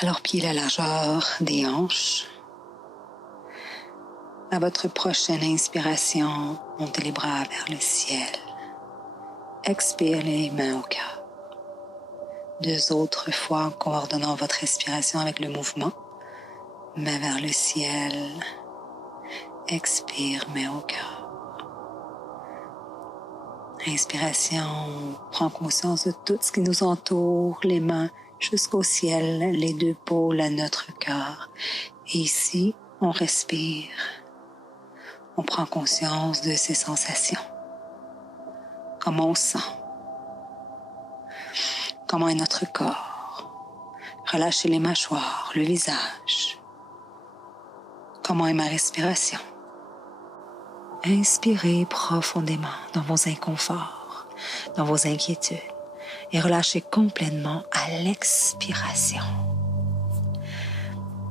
Alors pied la largeur des hanches. À votre prochaine inspiration, montez les bras vers le ciel. Expirez les mains au cœur. 2 autres fois en coordonnant votre respiration avec le mouvement. Main vers le ciel. Expire, main au cœur. Inspiration, prends conscience de tout ce qui nous entoure, les mains jusqu'au ciel, les 2 pôles à notre cœur. Et ici, on respire. On prend conscience de ces sensations. Comment on sent? Comment est notre corps? Relâchez les mâchoires, le visage. Comment est ma respiration? Inspirez profondément dans vos inconforts, dans vos inquiétudes et relâchez complètement à l'expiration.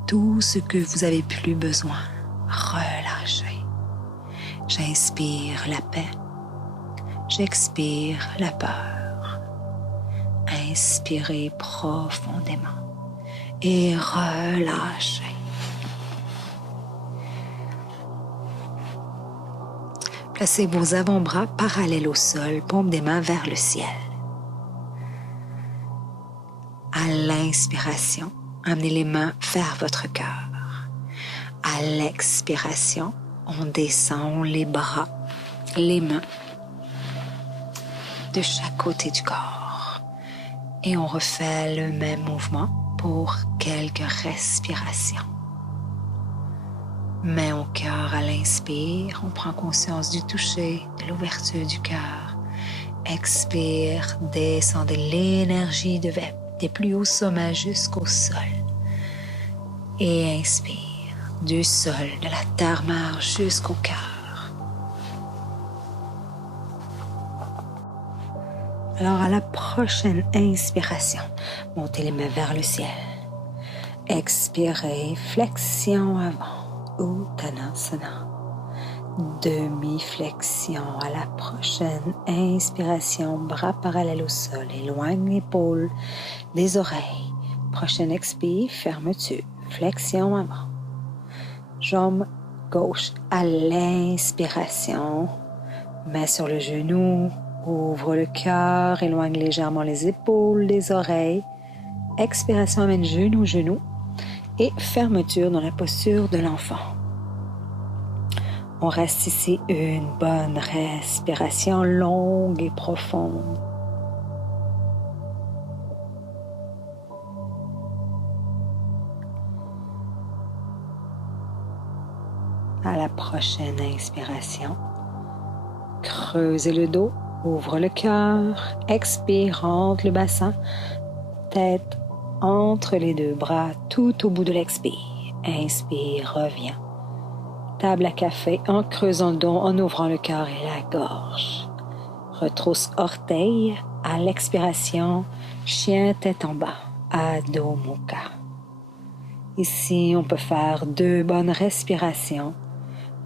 Tout ce que vous avez plus besoin, relâchez. J'inspire la paix, j'expire la peur. Inspirez profondément et relâchez. Placez vos avant-bras parallèles au sol, paume des mains vers le ciel. À l'inspiration, amenez les mains vers votre cœur. À l'expiration, on descend les bras, les mains de chaque côté du corps. Et on refait le même mouvement pour quelques respirations. Main au cœur à l'inspire, on prend conscience du toucher, de l'ouverture du cœur. Expire, descendez l'énergie des plus hauts sommets jusqu'au sol. Et inspire, du sol, de la terre-mère jusqu'au cœur. Alors à la prochaine inspiration, montez les mains vers le ciel. Expirez, flexion avant, Uttanasana. Demi-flexion à la prochaine inspiration, bras parallèles au sol, éloigne l'épaule des oreilles. Prochaine expire, fermeture, flexion avant. Jambe gauche à l'inspiration, main sur le genou, ouvre le cœur, éloigne légèrement les épaules des oreilles. Expiration amène genou et fermeture dans la posture de l'enfant. On reste ici une bonne respiration longue et profonde. À la prochaine inspiration, creusez le dos, ouvre le cœur, expire, rentre le bassin, tête entre les 2 bras tout au bout de l'expire. Inspire, reviens. Table à café en creusant le dos, en ouvrant le cœur et la gorge. Retrousse orteils à l'expiration, chien tête en bas, Adho Mukha. Ici, on peut faire 2 bonnes respirations.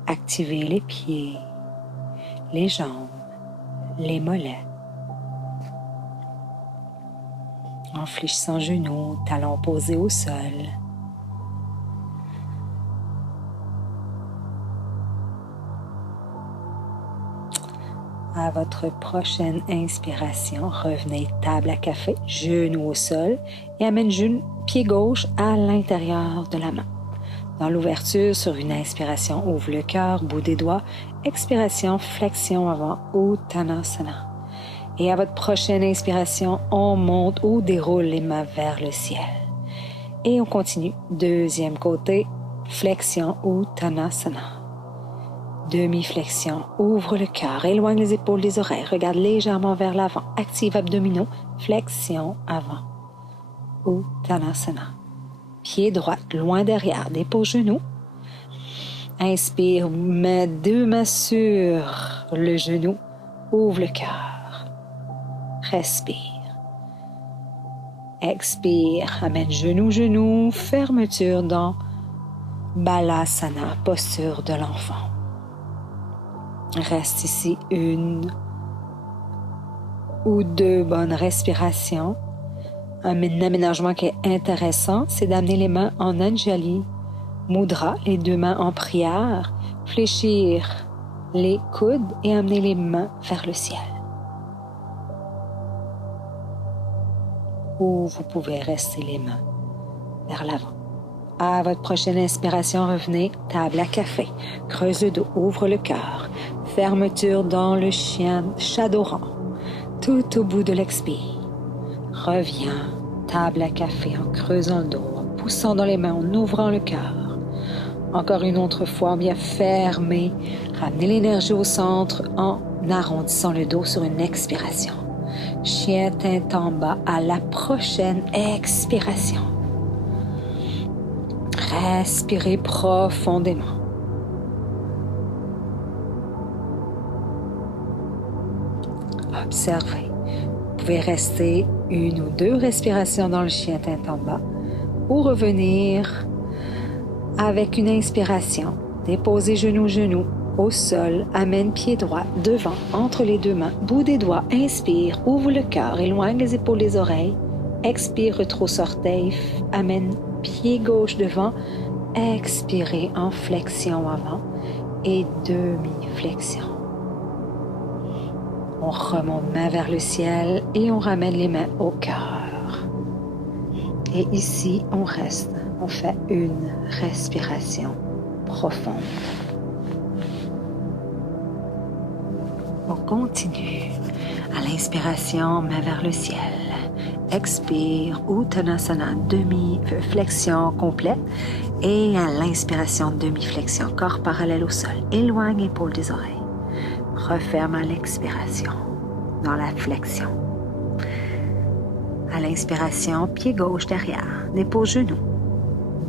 Activez les pieds, les jambes, les mollets. Enfléchissant genoux, talons posés au sol. À votre prochaine inspiration, revenez table à café, genoux au sol et amène pied gauche à l'intérieur de la main. Dans l'ouverture, sur une inspiration, ouvre le cœur, bout des doigts. Expiration, flexion avant, Uttanasana. Et à votre prochaine inspiration, on monte ou déroule les mains vers le ciel. Et on continue. Deuxième côté, flexion, Uttanasana. Demi-flexion, ouvre le cœur, éloigne les épaules des oreilles, regarde légèrement vers l'avant, active abdominaux, flexion avant, Uttanasana. Pied droit, loin derrière, dépose genoux. Inspire, mets 2 mains sur le genou, ouvre le cœur, respire. Expire, amène genou, fermeture dans Balasana, posture de l'enfant. Reste ici 1 ou 2 bonnes respirations. Un aménagement qui est intéressant, c'est d'amener les mains en Anjali Mudra, les deux mains en prière, fléchir les coudes et amener les mains vers le ciel. Ou vous pouvez rester les mains vers l'avant. À votre prochaine inspiration, revenez, table à café, creuse le dos, ouvre le cœur, fermeture dans le chien Chadoran, tout au bout de l'expire. Reviens, table à café en creusant le dos, en poussant dans les mains, en ouvrant le cœur. Encore une autre fois, bien fermé, ramenez l'énergie au centre en arrondissant le dos sur une expiration. Chien tête en bas à la prochaine expiration. Respirez profondément. Observez. Vous pouvez rester une ou deux respirations dans le chien tête en bas ou revenir avec une inspiration. Déposez genoux au sol, amène pied droit devant, entre les deux mains, bout des doigts, inspire, ouvre le cœur, éloigne les épaules des oreilles, expire, retrousse orteil, amène pied gauche devant, expirez en flexion avant et demi-flexion. On remonte main vers le ciel et on ramène les mains au cœur. Et ici, on reste. On fait une respiration profonde. On continue. À l'inspiration, main vers le ciel. Expire, Uttanasana, demi-flexion complète. Et à l'inspiration, demi-flexion, corps parallèle au sol. Éloigne épaules des oreilles. Referme à l'expiration, dans la flexion. À l'inspiration, pied gauche derrière, dépose genou,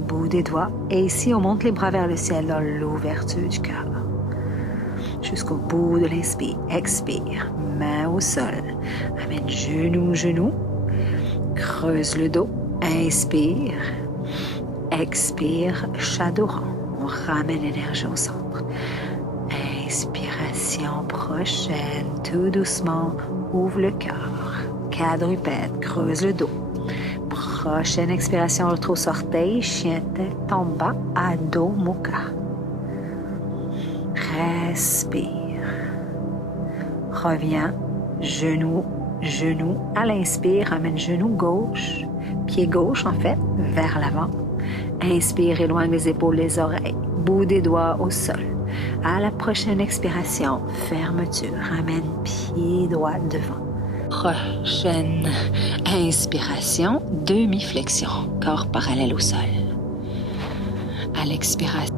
bout des doigts. Et ici, on monte les bras vers le ciel dans l'ouverture du cœur. Jusqu'au bout de l'inspire, expire, main au sol. Amène genou, creuse le dos, inspire, expire, Chadoran. On ramène l'énergie au centre. Inspiration prochaine, tout doucement, ouvre le cœur, quadrupède, creuse le dos. Prochaine expiration, retrousse orteil, chien tête en bas, Adho Mukha. Respire. Reviens, genou à l'inspire, amène genou gauche, pied gauche en fait, vers l'avant. Inspire, éloigne les épaules, les oreilles, bout des doigts au sol. À la prochaine expiration, fermeture, ramène pied droit devant. Prochaine inspiration, demi-flexion, corps parallèle au sol. À l'expiration,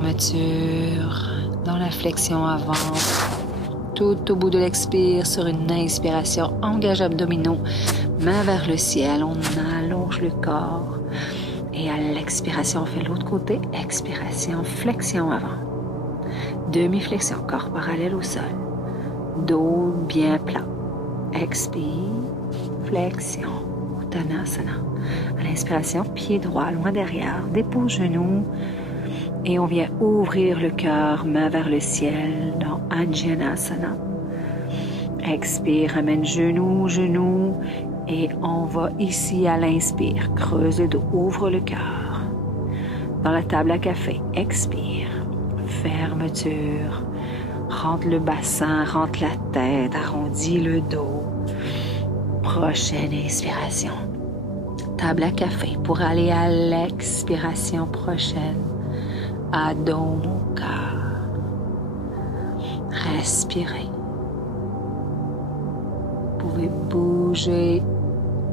fermeture dans la flexion avant. Tout au bout de l'expire, sur une inspiration, engage abdominaux, main vers le ciel, on allonge le corps. Et à l'expiration, on fait l'autre côté. Expiration, flexion avant. Demi-flexion, corps parallèle au sol. Dos bien plat. Expire, flexion, Uttanasana. À l'inspiration, pied droit, loin derrière, dépose genou. Et on vient ouvrir le cœur, main vers le ciel, dans Anjanasana. Expire, amène genou. Et on va ici à l'inspire, creuse le dos, ouvre le cœur. Dans la table à café, expire, fermeture, rentre le bassin, rentre la tête, arrondis le dos. Prochaine inspiration. Table à café pour aller à l'expiration prochaine. Adho Mukha. Respirez. Vous pouvez bouger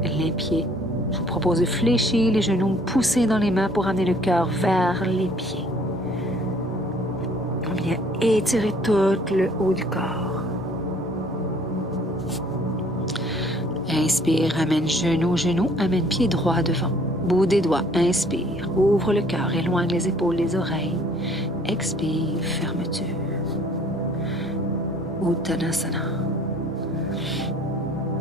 les pieds. Je vous propose de fléchir les genoux, pousser dans les mains pour amener le cœur vers les pieds. On vient étirer tout le haut du corps. Inspire, amène genou, amène pied droit devant. Bout des doigts, inspire, ouvre le cœur, éloigne les épaules, les oreilles. Expire, fermeture. Uttanasana.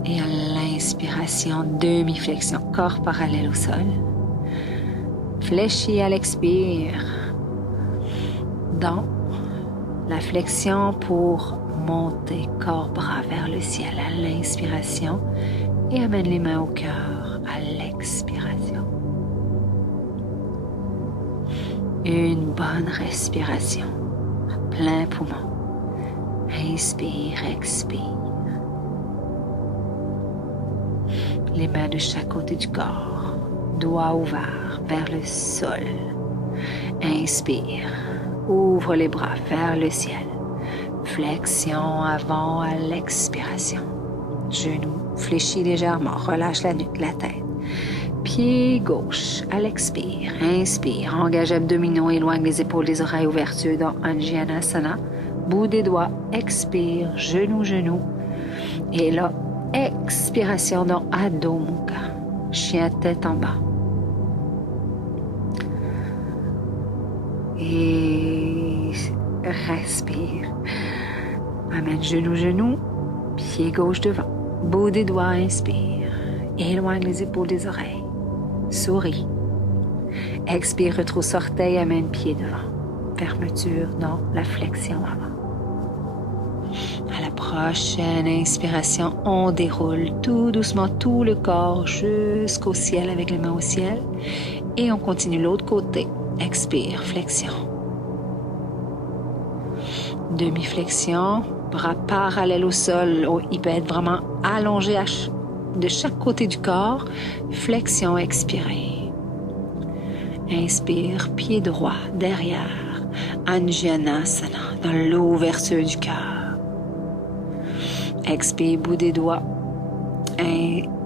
Et à l'inspiration, demi-flexion, corps parallèle au sol. Fléchis à l'expire. Dans la flexion pour monter, corps, bras vers le ciel à l'inspiration. Et amène les mains au cœur. l'expiration. Une bonne respiration à plein poumon. Inspire, expire. Les mains de chaque côté du corps, doigts ouverts vers le sol. Inspire, ouvre les bras vers le ciel. Flexion avant à l'expiration. Genoux fléchis légèrement, relâche la nuque, la tête. Pied gauche à l'expire. Inspire, engage abdominaux, éloigne les épaules, les oreilles, ouverture dans Anjaneyasana. Bout des doigts, expire, genou, genou. Et là, expiration dans Adho Mukha. Chien tête en bas. Et respire. Amène genou, genou. Pied gauche devant. Bout des doigts, inspire. Éloigne les épaules des oreilles. Souris. Expire, retrousse orteil, amène pied devant. Fermeture dans la flexion avant. À la prochaine inspiration, on déroule tout doucement tout le corps jusqu'au ciel avec les mains au ciel. Et on continue l'autre côté. Expire, flexion. Demi-flexion, bras parallèles au sol. Il peut être vraiment allongé de chaque côté du corps. Flexion, expirez. Inspire, pied droit derrière. Anjaneyasana, dans l'ouverture du cœur. Expire, bout des doigts.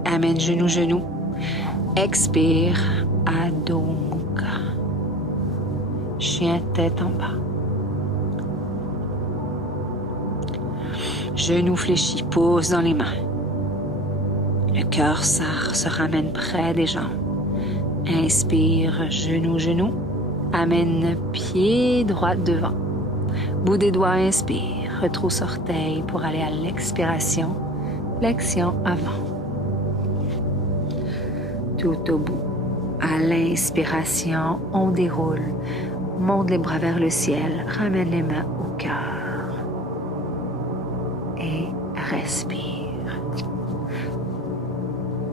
Amène genou, genou. Expire, Adho Mukha. Chien tête en bas. Genoux fléchis, pose dans les mains. Le cœur se ramène près des jambes. Inspire, genou, genou. Amène pied droit devant. Bout des doigts, inspire. Retrousse orteil pour aller à l'expiration. Flexion avant. Tout au bout. À l'inspiration, on déroule. Monte les bras vers le ciel. Ramène les mains au cœur. Et respire.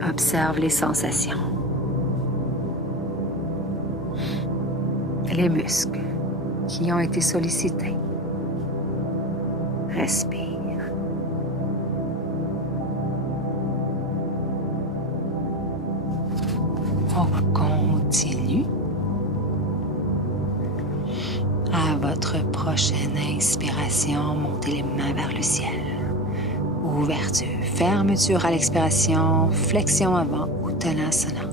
Observe les sensations. Les muscles qui ont été sollicités. Respire. On continue. À votre prochaine inspiration, montez les mains vers le ciel. Ouverture, fermeture à l'expiration, flexion avant, Uttanasana.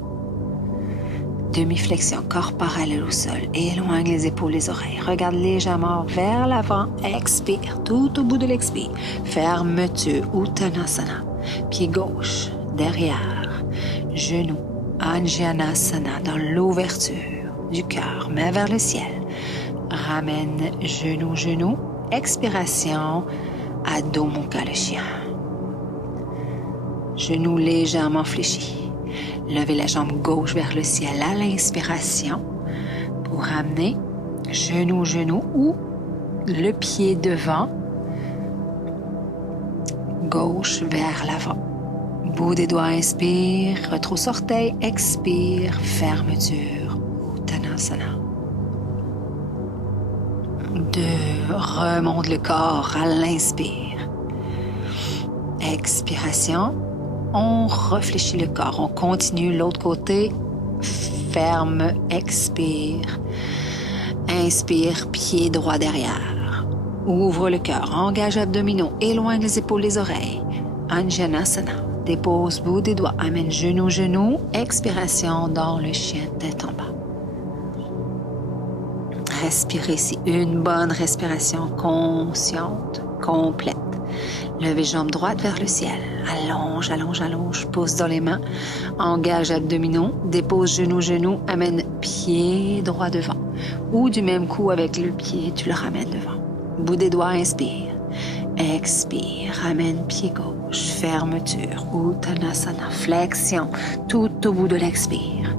Demi-flexion, corps parallèle au sol. Éloigne les épaules, les oreilles. Regarde légèrement vers l'avant. Expire tout au bout de l'expire. Fermeture, Uttanasana. Pied gauche, derrière. Genou, Anjaneyasana, dans l'ouverture du cœur. Main vers le ciel. Ramène genou, genou. Expiration, Adho Mukha, le chien. Genou légèrement fléchi. Levez la jambe gauche vers le ciel à l'inspiration pour amener genou, genou ou le pied devant, gauche vers l'avant. Bout des doigts, inspire, retrousse orteil, expire, fermeture, Uttanasana. Remonte le corps à l'inspire. Expiration. On réfléchit le corps. On continue l'autre côté. Ferme, expire. Inspire, pied droit derrière. Ouvre le cœur. Engage abdominaux. Éloigne les épaules, les oreilles. Anjaneyasana. Dépose bout des doigts. Amène genou, genou. Expiration dans le chien tête en bas. Respirez ici. Une bonne respiration consciente, complète. Levez jambe droite vers le ciel. Allonge, allonge, allonge. Pousse dans les mains. Engage abdominaux. Dépose genou, genou. Amène pied droit devant. Ou du même coup avec le pied, tu le ramènes devant. Bout des doigts, inspire. Expire. Ramène pied gauche. Fermeture. Uttanasana. Flexion. Tout au bout de l'expire.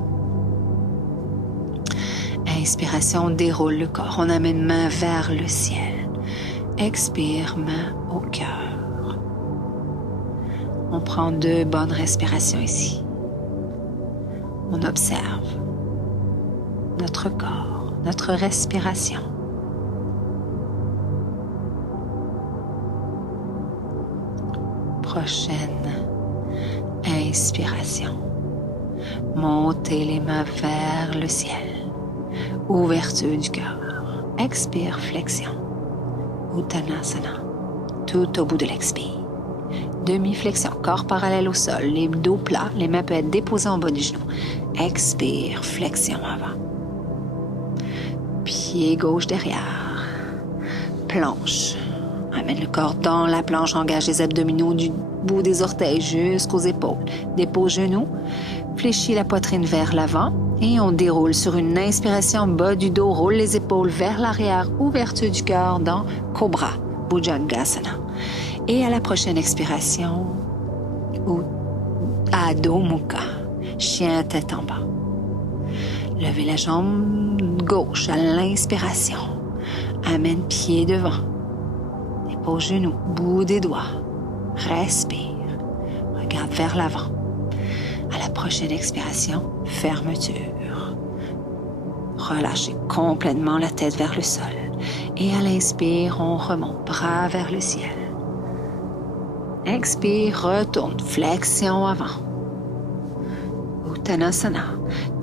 Inspiration, déroule le corps. On amène main vers le ciel. Expire, main au cœur. On prend 2 bonnes respirations ici. on observe notre corps, notre respiration. Prochaine inspiration. Montez les mains vers le ciel. Ouverture du cœur. Expire, flexion. Uttanasana. Tout au bout de l'expire. Demi-flexion, corps parallèle au sol, les dos plats, les mains peuvent être déposées en bas du genou. Expire, flexion avant. Pied gauche derrière. Planche. Amène le corps dans la planche, engage les abdominaux du bout des orteils jusqu'aux épaules. Dépose genoux, fléchis la poitrine vers l'avant et on déroule sur une inspiration, bas du dos, roule les épaules vers l'arrière, ouverture du cœur dans Cobra, Bhujangasana. Et à la prochaine expiration, Adho Mukha, chien tête en bas. Levez la jambe gauche à l'inspiration. Amène pied devant. Dépose genou, bout des doigts. Respire. Regarde vers l'avant. À la prochaine expiration, fermeture. Relâchez complètement la tête vers le sol. Et à l'inspire, on remonte, bras vers le ciel. Expire, retourne, flexion avant. Uttanasana,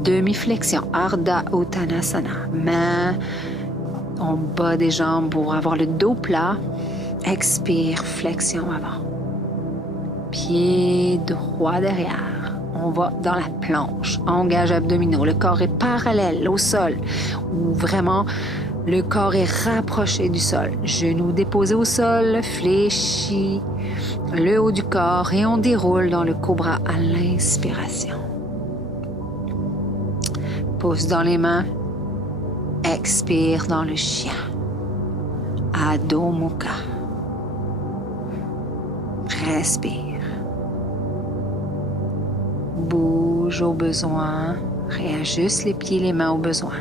demi-flexion, Ardha Uttanasana. Main en bas des jambes pour avoir le dos plat. Expire, flexion avant. Pied droit derrière. On va dans la planche. Engage abdominaux. Le corps est parallèle au sol. Ou vraiment, le corps est rapproché du sol. Genoux déposés au sol. Fléchis le haut du corps et on déroule dans le cobra à l'inspiration. Pouce dans les mains. Expire dans le chien. Adho Mukha. Respire. Bouge au besoin. Réajuste les pieds, les mains au besoin.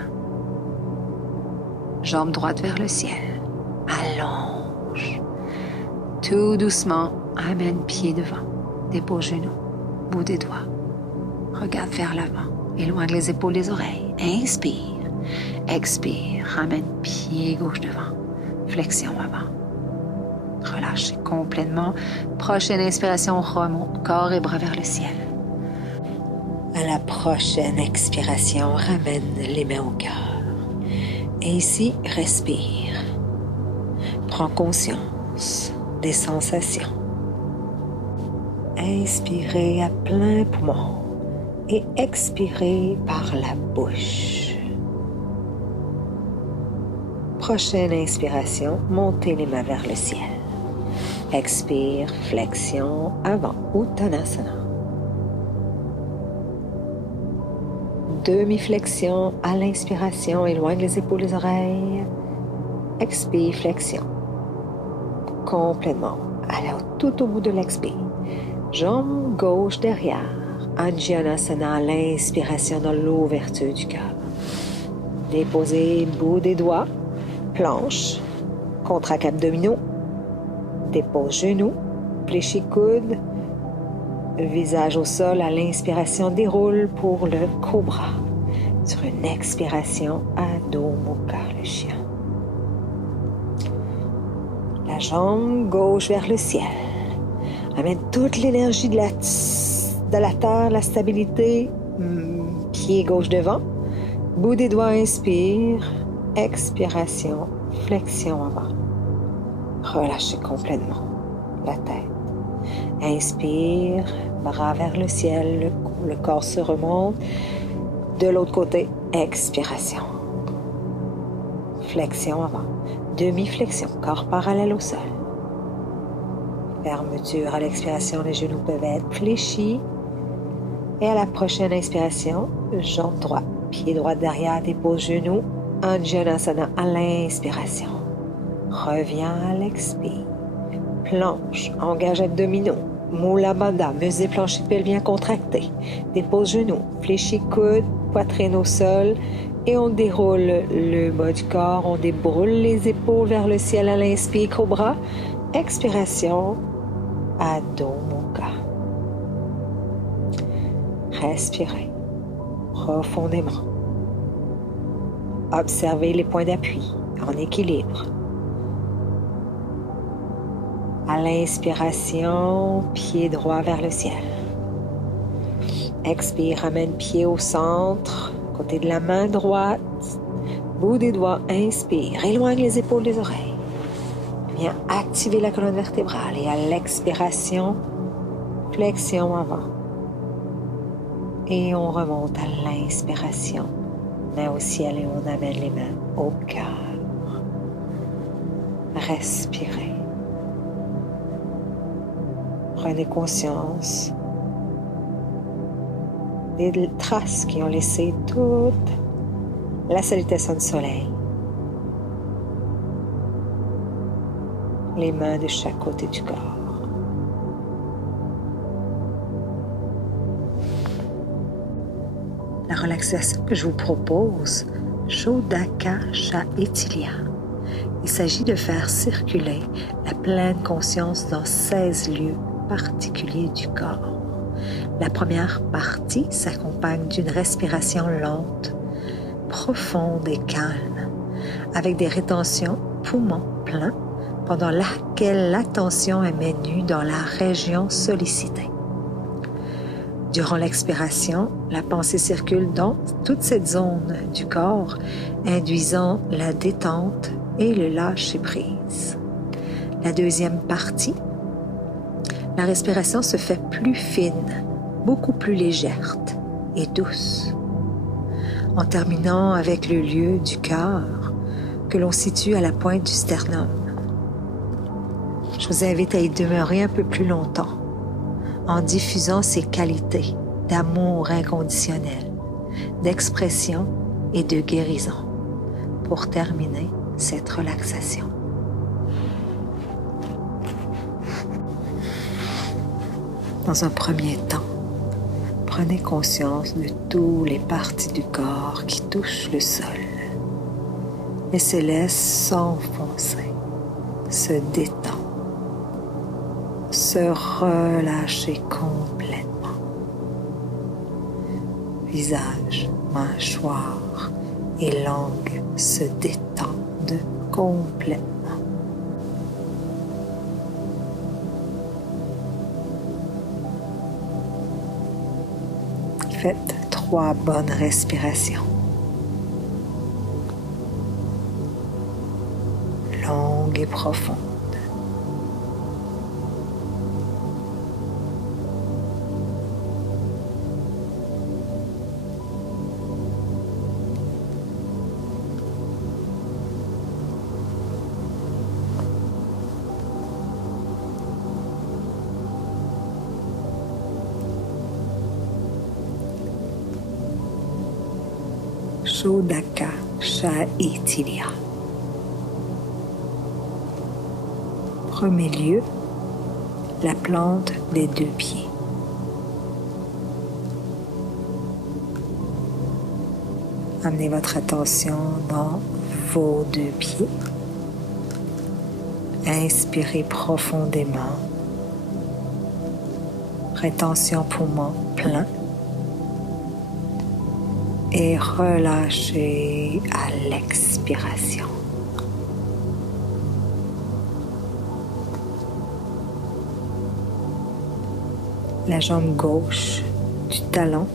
Jambe droite vers le ciel. Allonge. Tout doucement, amène pied devant. Dépose genou. Bout des doigts. Regarde vers l'avant. Éloigne les épaules des oreilles. Inspire. Expire. Ramène pied gauche devant. Flexion avant. Relâchez complètement. Prochaine inspiration, remonte corps et bras vers le ciel. À la prochaine expiration, ramène les mains au cœur. Et ici, respire. Prends conscience des sensations. Inspirez à plein poumon et expirez par la bouche. Prochaine inspiration, montez les mains vers le ciel. Expire, flexion avant, Uttanasana. Demi-flexion à l'inspiration, éloigne les épaules des oreilles. Expire, flexion. Complètement. Allez tout au bout de l'expire. Jambe gauche derrière. Anjanasana à l'inspiration dans l'ouverture du cœur. Déposez bout des doigts. Planche. Contracte abdominaux. Dépose genoux. Fléchis coude. Visage au sol à l'inspiration. Déroule pour le cobra. Sur une expiration, Adho Mukha, le chien. La jambe gauche vers le ciel. Amène toute l'énergie de la terre, la stabilité. Pied gauche devant. Bout des doigts, inspire. Expiration, flexion avant. Relâchez complètement la tête. Inspire, bras vers le ciel, le corps se remonte. De l'autre côté, expiration. Flexion avant. Demi-flexion, corps parallèle au sol. Fermeture à l'expiration, les genoux peuvent être fléchis. Et à la prochaine inspiration, jambe droite, pied droit derrière, dépose genou, Anjanasana à l'inspiration. Reviens à l'expire. Planche, engage abdominaux, Mula Bandha, muscles plancher pelvien contractés. Dépose genou, fléchis coude, poitrine au sol et on déroule le bas du corps, on déboule les épaules vers le ciel à l'inspire, cobra. Expiration, Adho Mukha. Respirez. profondément. Observez les points d'appui en équilibre. À l'inspiration, pied droit vers le ciel. Expire, ramène pied au centre, côté de la main droite. Bout des doigts, inspire, éloigne les épaules des oreilles. Viens activer la colonne vertébrale et à l'expiration, flexion avant. Et on remonte à l'inspiration, main au ciel et on amène les mains au cœur. Respirez. Prenez conscience des traces qui ont laissé toute la salutation du soleil. Les mains de chaque côté du corps. La relaxation que je vous propose, Shodaka Chaitya. Il s'agit de faire circuler la pleine conscience dans 16 lieux particuliers du corps. La première partie s'accompagne d'une respiration lente, profonde et calme, avec des rétentions poumons pleins, pendant laquelle l'attention est menue dans la région sollicitée. Durant l'expiration, la pensée circule dans toute cette zone du corps, induisant la détente et le lâcher-prise. La deuxième partie, la respiration se fait plus fine, beaucoup plus légère et douce, en terminant avec le lieu du cœur que l'on situe à la pointe du sternum. Je vous invite à y demeurer un peu plus longtemps en diffusant ces qualités d'amour inconditionnel, d'expression et de guérison pour terminer cette relaxation. Dans un premier temps, prenez conscience de toutes les parties du corps qui touchent le sol. Laissez-les s'enfoncer, se détendre, se relâcher complètement. Visage, mâchoire et langue se détendent complètement. Faites 3 bonnes respirations. Longues et profondes. Shodaka Chaitya. Premier lieu, la plante des 2 pieds. Amenez votre attention dans vos 2 pieds. Inspirez profondément. Rétention poumon plein. Et relâchez à l'expiration. La jambe gauche du talon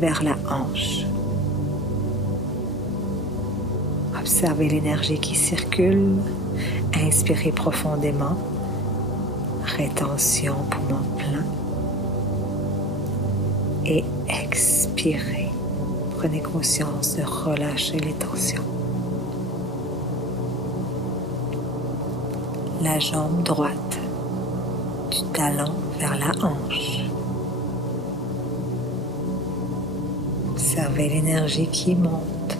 vers la hanche. Observez l'énergie qui circule. Inspirez profondément. Rétention poumon plein. Et expirez. Prenez conscience de relâcher les tensions. La jambe droite, du talon vers la hanche. Observez l'énergie qui monte.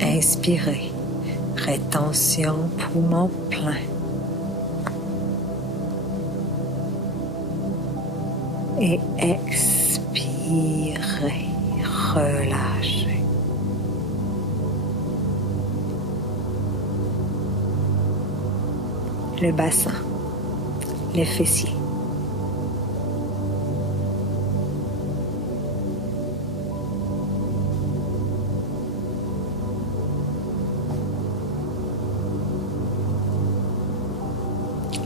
Inspirez. Rétention, poumon plein. Et expirez. Relâchez. Le bassin, les fessiers.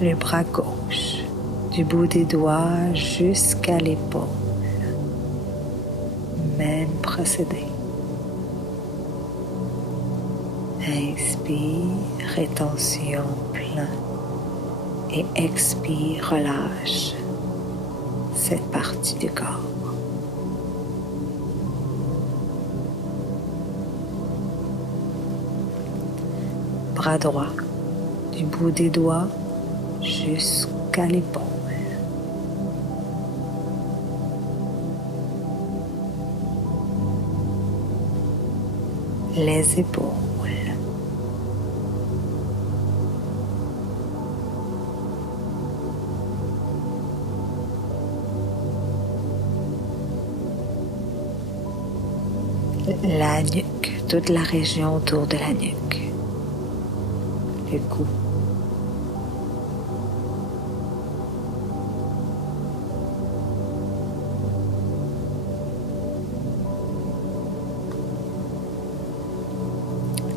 le bras gauche, du bout des doigts jusqu'à l'épaule. Même procédé. Inspire, rétention plein. Et expire, relâche cette partie du corps. Bras droit, du bout des doigts jusqu'à l'épaule. Les épaules. La nuque, toute la région autour de la nuque. Le cou.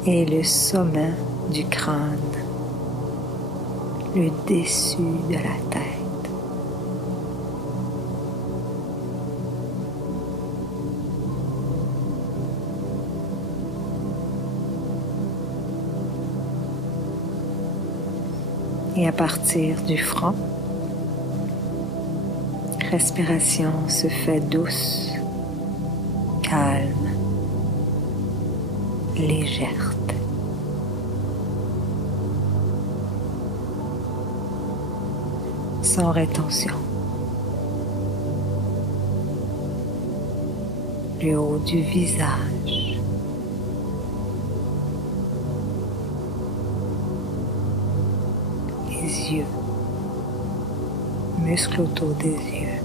Et le sommet du crâne, le dessus de la tête. Et à partir du front, respiration se fait douce, calme, légère. Sans rétention. Le haut du visage. Les yeux. Muscles autour des yeux.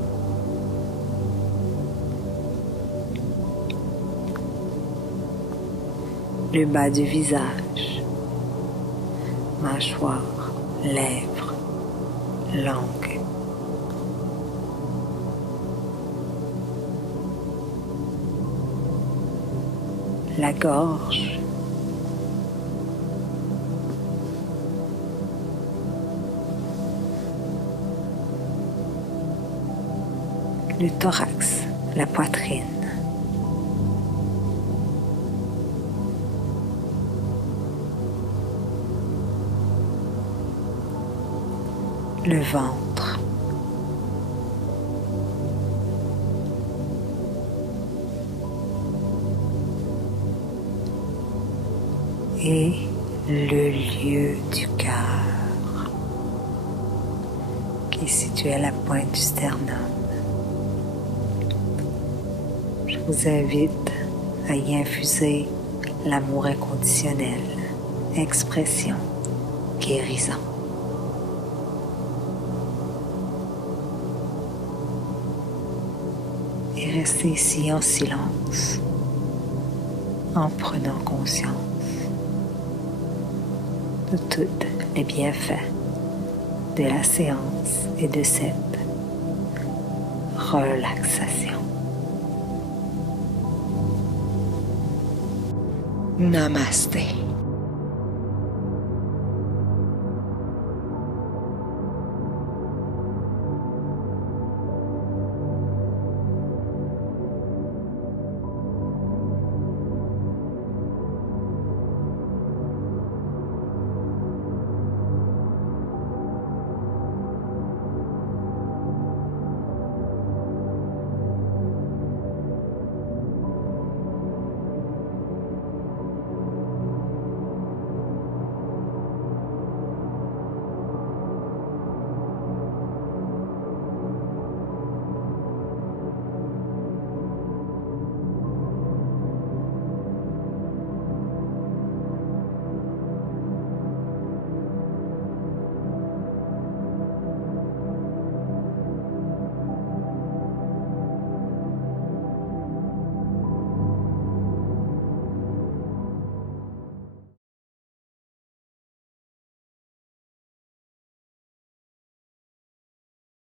Le bas du visage. Mâchoire, lèvres, langue. La gorge. Le thorax, la poitrine. Le ventre. Et le lieu du cœur qui est situé à la pointe du sternum. Je vous invite à y infuser l'amour inconditionnel, expression, guérison. Et restez ici en silence, en prenant conscience de tous les bienfaits de la séance et de cette relaxation. Namasté.